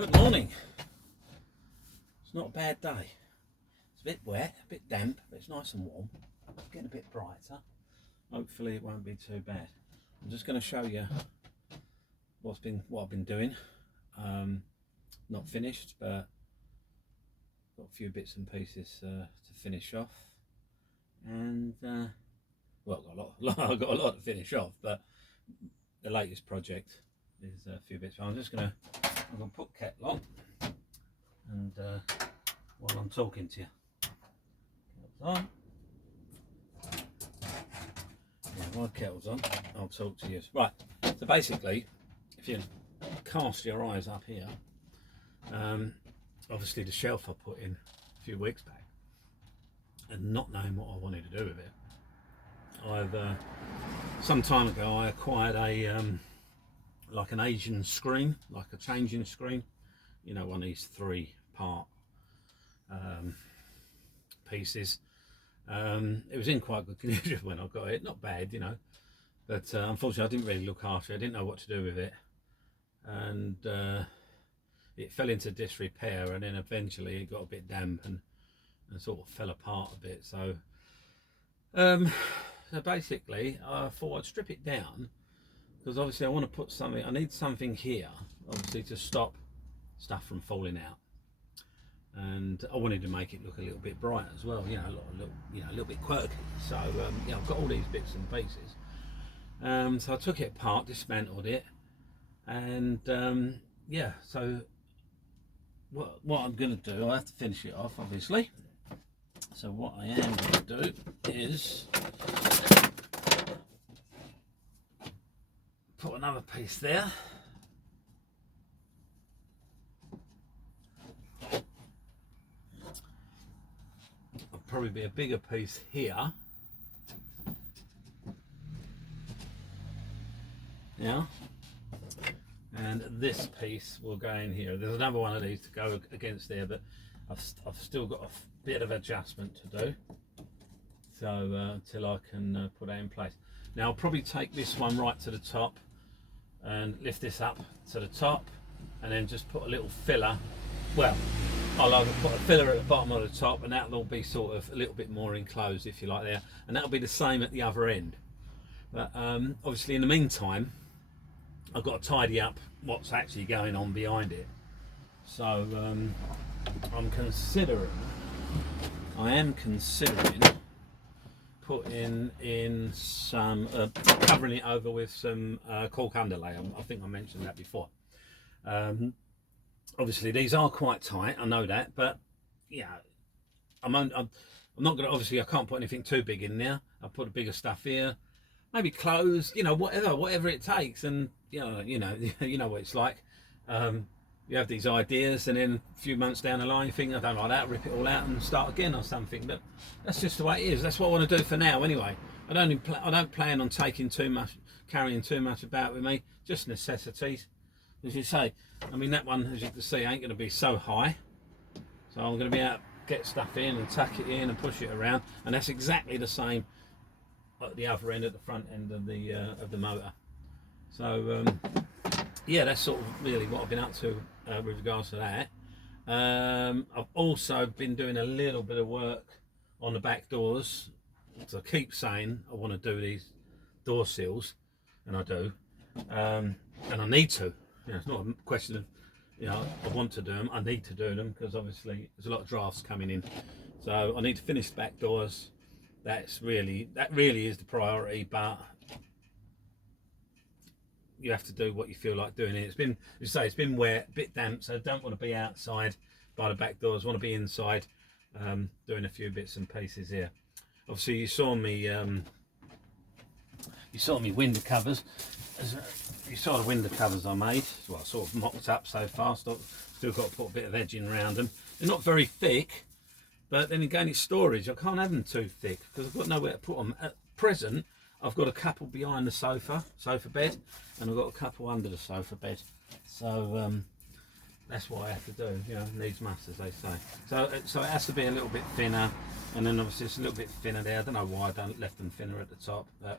Good morning. It's not a bad day. It's a bit wet, a bit damp, but it's nice and warm. It's getting a bit brighter. Hopefully it won't be too bad. I'm just going to show you what I've been doing. Not finished, but got a few bits and pieces to finish off. And well, I've got a lot to finish off, but the latest project is a few bits. I'm gonna put kettle on, and while I'm talking to you, kettle's on. Yeah, while kettle's on, I'll talk to you. Right. So basically, if you cast your eyes up here, obviously the shelf I put in a few weeks back, and not knowing what I wanted to do with it, I've some time ago I acquired a like an Asian screen, like a changing screen, you know, one of these 3-part pieces. It was in quite good condition when I got it, not bad, you know, but unfortunately I didn't really look after it. I didn't know what to do with it, and it fell into disrepair, and then eventually it got a bit damp and sort of fell apart a bit. So so basically I thought I'd strip it down, because obviously I want to put something, I need something here obviously to stop stuff from falling out, and I wanted to make it look a little bit bright as well, you know, a little bit quirky. So yeah, I've got all these bits and pieces. So I took it apart, dismantled it, and yeah, so what I'm going to do, I have to finish it off obviously. So what I am going to do is put another piece there. There'll probably be a bigger piece here. Yeah. And this piece will go in here. There's another one of these to go against there, but I've still got a bit of adjustment to do. So till I can put that in place. Now I'll probably take this one right to the top and lift this up to the top, and then just put a little filler. Well, I'll either put a filler at the bottom or the top, and that'll be sort of a little bit more enclosed, if you like, there, and that'll be the same at the other end. But obviously in the meantime I've got to tidy up what's actually going on behind it. So I am considering putting in some covering it over with some cork underlay. I think I mentioned that before. Obviously these are quite tight, I know that, but yeah, I'm not going to, obviously I can't put anything too big in there. I'll put a bigger stuff here, maybe clothes, you know, whatever it takes. And you know what it's like. You have these ideas, and then a few months down the line you think, I don't like that, rip it all out and start again or something. But that's just the way it is. That's what I want to do for now anyway. I don't plan on carrying too much about with me, just necessities. As you say, I mean, that one, as you can see, ain't going to be so high, so I'm going to be able to get stuff in and tuck it in and push it around, and that's exactly the same at the other end, at the front end of the motor. So yeah, that's sort of really what I've been up to with regards to that. I've also been doing a little bit of work on the back doors. So I keep saying I want to do these door sills, and I do, and I need to. You know, it's not a question of, you know, I want to do them, I need to do them, because obviously there's a lot of drafts coming in. So I need to finish the back doors. That really is the priority, but you have to do what you feel like doing it. It's been, as you say, it's been wet, a bit damp, so I don't want to be outside by the back doors. I want to be inside, doing a few bits and pieces here. Obviously you saw me window covers. You saw the window covers I made. Well, sort of mocked up so far. Still got to put a bit of edging around them. They're not very thick, but then again, it's storage. I can't have them too thick because I've got nowhere to put them. At present, I've got a couple behind the sofa bed, and I've got a couple under the sofa bed. So that's what I have to do. You know, needs must, as they say. So it has to be a little bit thinner, and then obviously it's a little bit thinner there. I don't know why I left them thinner at the top, but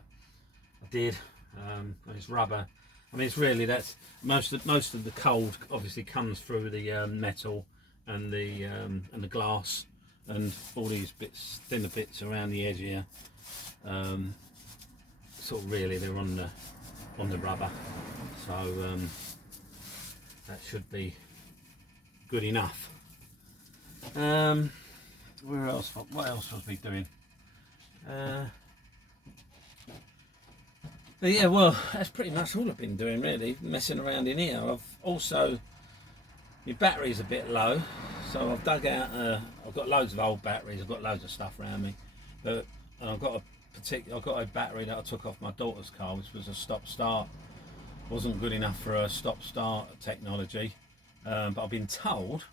I did. And it's rubber I mean, it's really, that's most of the cold obviously comes through the metal and the glass and all these bits, thinner bits around the edge here. Sort of really they're on the rubber, so that should be good enough. Where else? What else was we doing? But yeah, well, that's pretty much all I've been doing really, messing around in here. I've also, my battery's a bit low, so I've dug out, I've got loads of old batteries, I've got loads of stuff around me, but I've got a battery that I took off my daughter's car, which was a stop-start. Wasn't good enough for a stop-start technology, but I've been told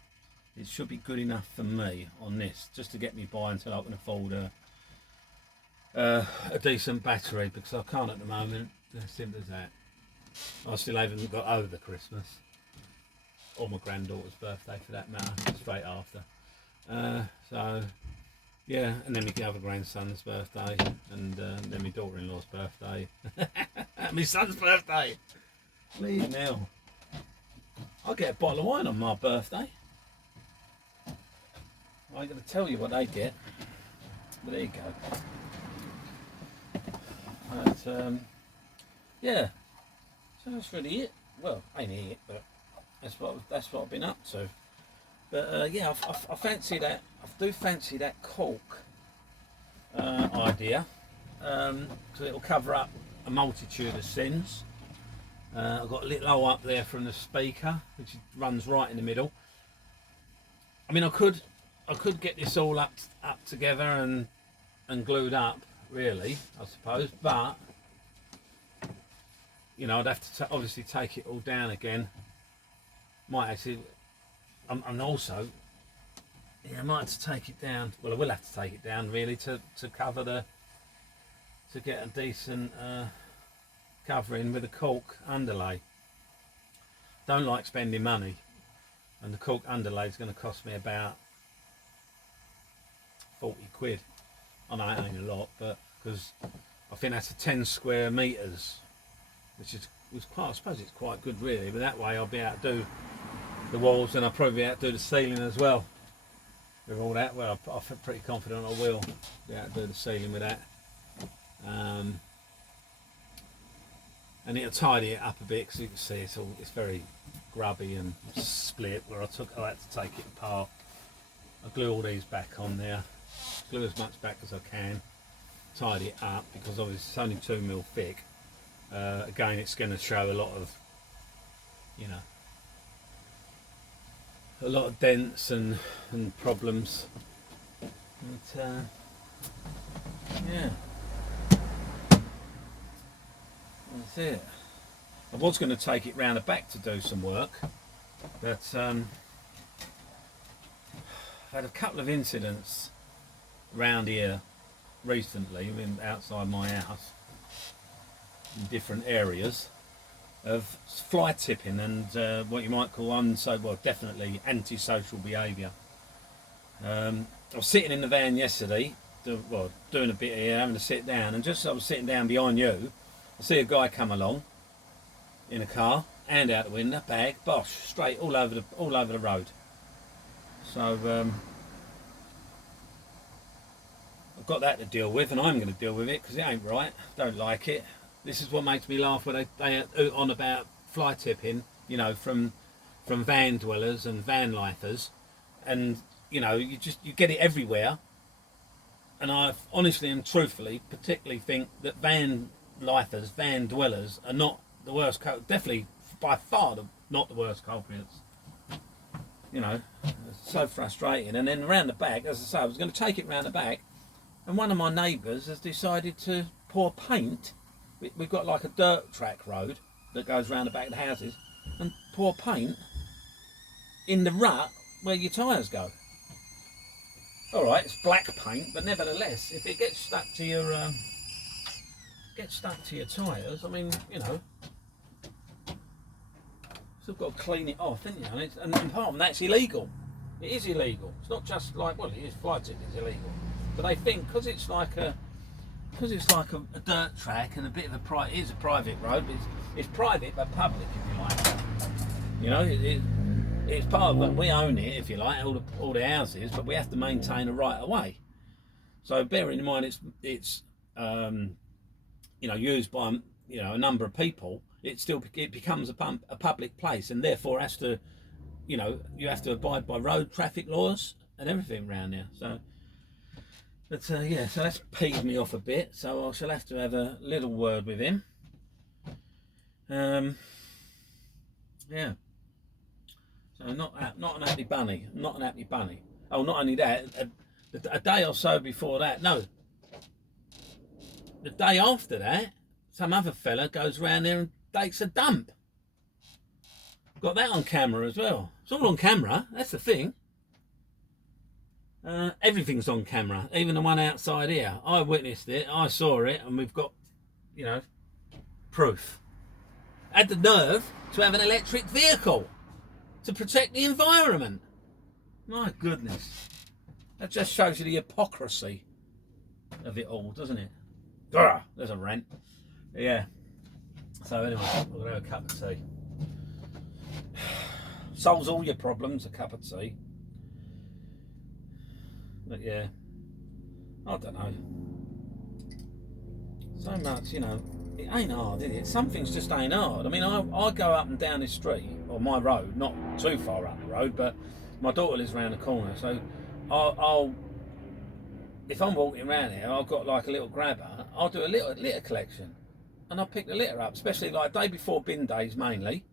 it should be good enough for me on this, just to get me by until I can afford a decent battery, because I can't at the moment. As simple as that. I still haven't got over Christmas or my granddaughter's birthday for that matter, straight after. So yeah, and then my other grandson's birthday, and then my daughter-in-law's birthday, my son's birthday. Leave now. I'll get a bottle of wine on my birthday. I ain't going to tell you what they get, but there you go. But yeah, so that's really it. Well, ain't it, but that's what I've been up to. But yeah, I fancy that. I do fancy that cork idea, because it'll cover up a multitude of sins. I've got a little hole up there from the speaker, which runs right in the middle. I mean, I could get this all up together and glued up, really, I suppose, but you know, I'd have to obviously take it all down again. Might actually, and also, yeah, I might have to take it down. Well, I will have to take it down really to cover to get a decent covering with a cork underlay. Don't like spending money, and the cork underlay is going to cost me about 40 quid. I know it ain't a lot, but because I think that's a 10 square metres, which is quite, I suppose it's quite good really, but that way I'll be able to do the walls, and I'll probably be able to do the ceiling as well with all that. Well, I feel pretty confident I will be able to do the ceiling with that, and it'll tidy it up a bit, because you can see it's very grubby and split, where I had to take it apart. I glue all these back on there, glue as much back as I can, tidy it up, because obviously it's only 2mm thick. Again, it's going to show a lot of, you know, a lot of dents and problems. But yeah, that's it. I was going to take it round the back to do some work, but I've had a couple of incidents round here recently, outside my house, in different areas, of fly tipping and what you might call definitely antisocial behaviour. I was sitting in the van yesterday, doing a bit here, having to sit down, and just as I was sitting down behind you, I see a guy come along in a car, hand out the window, bag, bosh, straight all over the road. So I've got that to deal with, and I'm going to deal with it, because it ain't right. Don't like it. This is what makes me laugh when they hoot on about fly tipping, you know, from van dwellers and van lifers, and you know, you get it everywhere. And I honestly and truthfully particularly think that van lifers, van dwellers are not the worst, definitely by far not the worst culprits. You know, it's so frustrating. And then around the back, as I say, I was going to take it round the back, and one of my neighbours has decided to pour paint. We've got like a dirt track road that goes round the back of the houses, and pour paint in the rut where your tyres go. All right, it's black paint, but nevertheless, if it gets stuck to your tyres, I mean, you know, still got to clean it off, haven't you? And apart from that, it's illegal. It is illegal. It's not just like, well, it is, fly tipping is illegal, but they think because it's like a because it's like a dirt track and a bit of it is a private road, but it's private but public, if you like. You know, it's part of it. We own it, if you like, all the houses, but we have to maintain a right of way. So bearing in mind it's you know, used by, you know, a number of people, it becomes a public place, and therefore has to, you know, you have to abide by road traffic laws and everything around there. So, but yeah, so that's peeved me off a bit. So I shall have to have a little word with him. Yeah. So not an happy bunny. Not an happy bunny. Oh, not only that, a day or so before that, no, the day after that, some other fella goes round there and takes a dump. Got that on camera as well. It's all on camera, that's the thing. Everything's on camera, even the one outside here. I witnessed it, I saw it, and we've got, you know, proof. Had the nerve to have an electric vehicle to protect the environment. My goodness. That just shows you the hypocrisy of it all, doesn't it? There's a rant. Yeah. So anyway, we're gonna have a cup of tea. Solves all your problems, a cup of tea. But yeah, I don't know. So much, you know, it ain't hard, is it? Some things just ain't hard. I mean, I go up and down this street, or my road, not too far up the road, but my daughter lives around the corner, so I'll if I'm walking around here, I've got like a little grabber, I'll do a little litter collection, and I'll pick the litter up, especially like day before bin days mainly,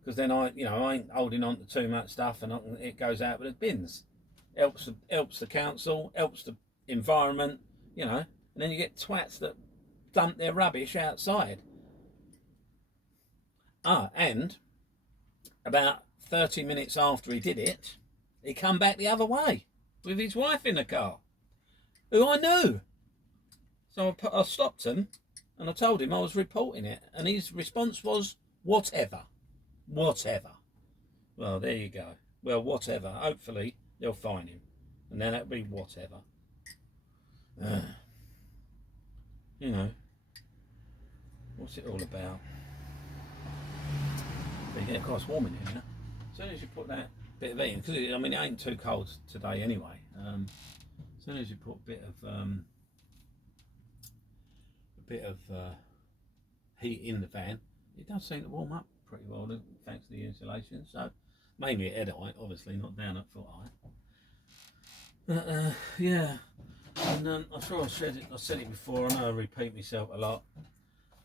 because then I ain't holding on to too much stuff, and it goes out with the bins. Helps the council, helps the environment, you know, and then you get twats that dump their rubbish outside. And about 30 minutes after he did it, he come back the other way with his wife in the car, who I knew. So I stopped him and I told him I was reporting it, and his response was, whatever. Well, there you go. Well, whatever. Hopefully they'll find him, and then it'll be whatever. You know, what's it all about? But yeah, of course, warm in here now. As soon as you put that bit of heat in, because I mean it ain't too cold today anyway. As soon as you put a bit of heat in the fan, it does seem to warm up pretty well, thanks to the insulation. So mainly at head height, obviously, not down at foot height. But yeah, and I'm sure I said it before. I know I repeat myself a lot.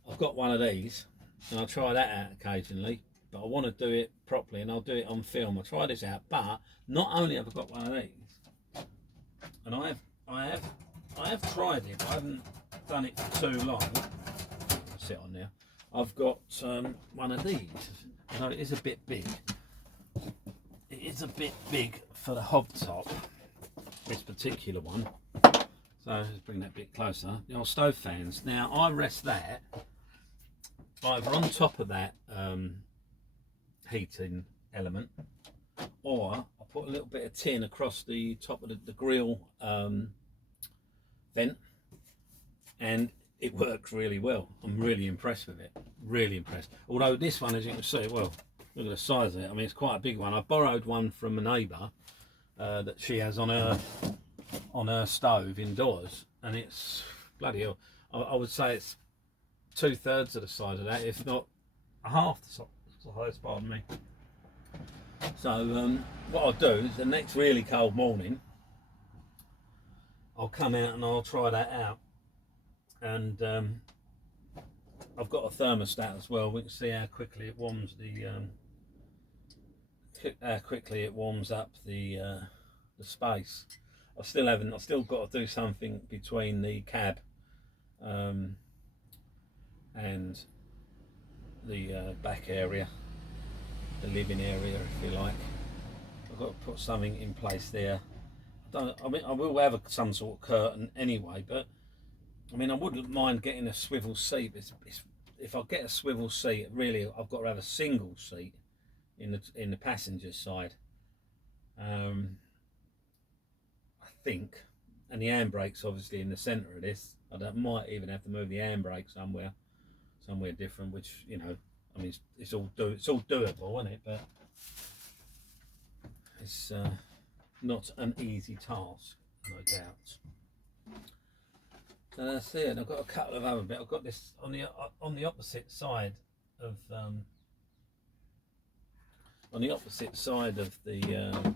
I've got one of these, and I try that out occasionally. But I want to do it properly, and I'll do it on film. I'll try this out. But not only have I got one of these, and I have tried it, but I haven't done it for too long. I'll sit on there. I've got one of these. No, it is a bit big. It is a bit big for the hob top, this particular one. So let's bring that bit closer. The old stove fans. Now I rest that either on top of that heating element, or I put a little bit of tin across the top of the grill vent, and it works really well. I'm really impressed with it. Really impressed. Although this one, as you can see, well, look at the size of it. I mean, it's quite a big one. I borrowed one from a neighbour that she has on her stove indoors, and it's bloody hell. I would say it's 2/3 of the size of that, if not a half the size. Pardon me. So what I'll do is the next really cold morning, I'll come out and I'll try that out. And I've got a thermostat as well. We can see how quickly it warms up the space. I've still got to do something between the cab and the back area, the living area, if you like. I've got to put something in place there. I mean, I will have some sort of curtain anyway, but I mean, I wouldn't mind getting a swivel seat. If I get a swivel seat, really, I've got to have a single seat in the passenger side. I think, and the handbrake's obviously in the centre of this. Might even have to move the handbrake somewhere different, which, you know, I mean, it's all doable, isn't it? But it's not an easy task, no doubt. So that's it. And I've got a couple of other bits. I've got this on the opposite side of the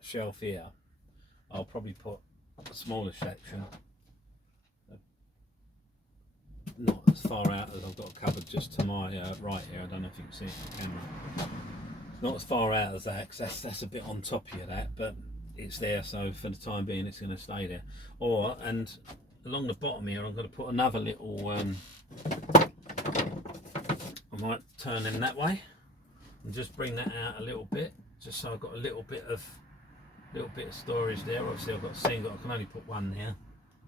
shelf here. I'll probably put a smaller section, not as far out as I've got a cupboard just to my right here. I don't know if you can see it on camera. Not as far out as that, because that's a bit on top of that, but it's there, so for the time being it's going to stay there. And along the bottom here I'm going to put another little, I might turn in that way and just bring that out a little bit, just so I've got a little bit of storage there. Obviously I've got I can only put one there.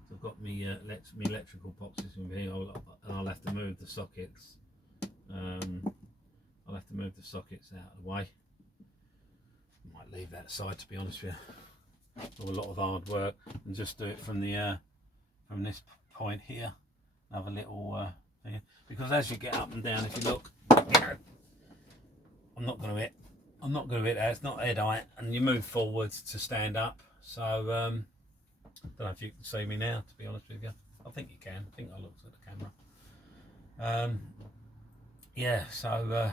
So I've got me electrical boxes in here, and I'll have to move the sockets. I'll have to move the sockets out of the way. I might leave that aside, to be honest with you. A lot of hard work, and just do it from the from this point here. Another little thing, because as you get up and down, if you look, I'm not going to hit that. It's not head height, and you move forwards to stand up. So I don't know if you can see me now, to be honest with you. I think you can. I think I looked at the camera. Yeah, so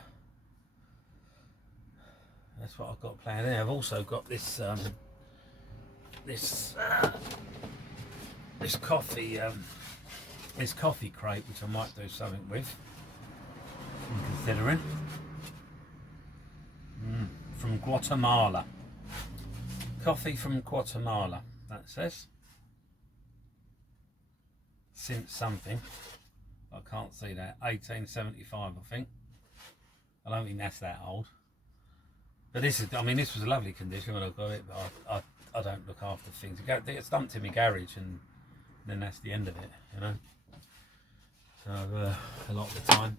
that's what I've got planned there. I've also got this this coffee crate, which I might do something with. I'm considering. From Guatemala. Coffee from Guatemala, that says. Since something. I can't see that. 1875, I think. I don't think that's that old. But this was a lovely condition when I got it, but I don't look after things. It's dumped in my garage, and then that's the end of it, you know. So a lot of the time,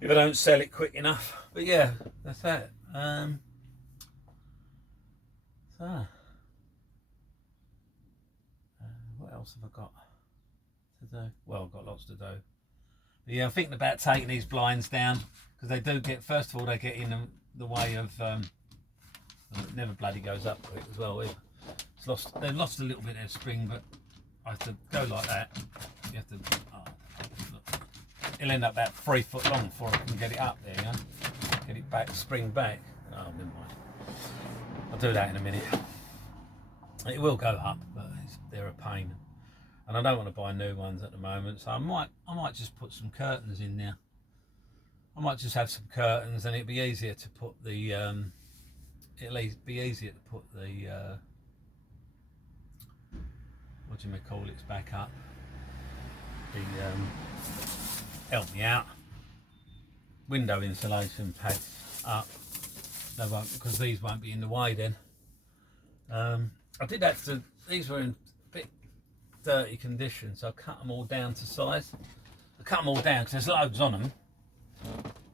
if I don't sell it quick enough. But yeah, that's that. What else have I got to do? Well, I've got lots to do. But yeah, I'm thinking about taking these blinds down, because they do get, first of all, they get in the way of, it never bloody goes up quick as well. They've lost a little bit of spring, but I have to go like that. You have to, it'll end up about 3 foot long before I can get it up there, you know? Get it back, spring back. Oh, never mind. I'll do that in a minute. It will go up, but they're a pain. And I don't want to buy new ones at the moment, so I might just put some curtains in there. I might just have some curtains, and it'd be easier to put the what do you call it, back up. Help me out. Window insulation pads up. They won't, because these won't be in the way then. I did have to. These were in a bit dirty condition, so I cut them all down to size. I cut them all down because there's loads on them,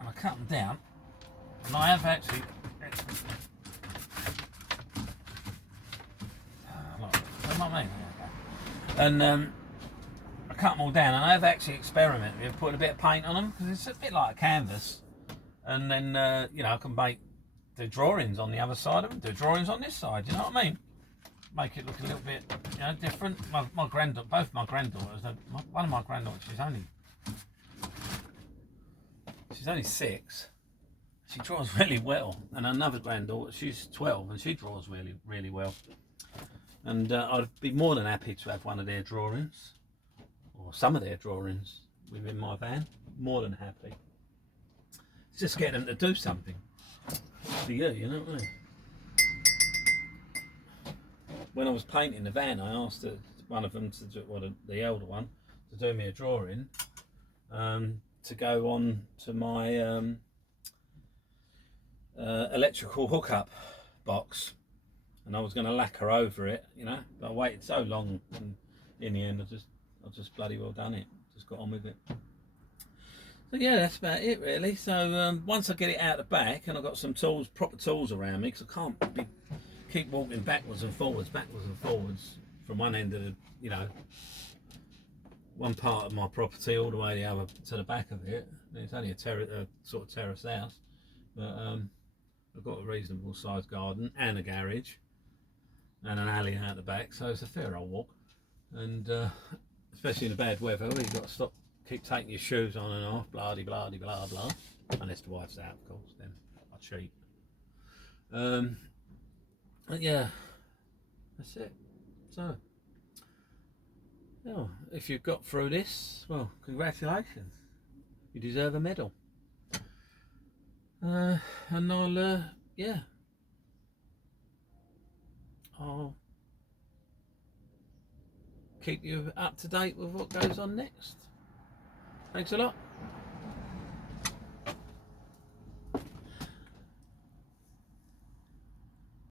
and I cut them down. And I have actually. And I cut them all down, and I have actually experimented with putting a bit of paint on them, because it's a bit like a canvas. And then you know, I can do drawings on the other side of them, do drawings on this side. You know what I mean? Make it look a little bit, you know, different. Both my granddaughters. One of my granddaughters, she's only 6. She draws really well, and another granddaughter, she's 12, and she draws really, really well. And I'd be more than happy to have one of their drawings, or some of their drawings, within my van. More than happy. It's just getting them to do something for you know what I mean? When I was painting the van, I asked one of them to do, the elder one, to do me a drawing to go on to my electrical hookup box, and I was going to lacquer over it, you know. But I waited so long, and in the end, I just bloody well done it. Just got on with it. So yeah, that's about it really. So once I get it out the back, and I've got some tools, proper tools around me, because I can't be keep walking backwards and forwards from one end of the, you know, one part of my property all the way the other to the back of it. It's only a sort of terrace house, but I've got a reasonable sized garden and a garage and an alley out the back, so it's a fair old walk. And especially in the bad weather, where you've got to keep taking your shoes on and off, blah de blah de blah blah. Unless the wife's out, of course, then I cheat. But yeah, that's it. So, yeah, if you've got through this, well, congratulations. You deserve a medal. And I'll keep you up to date with what goes on next. Thanks a lot.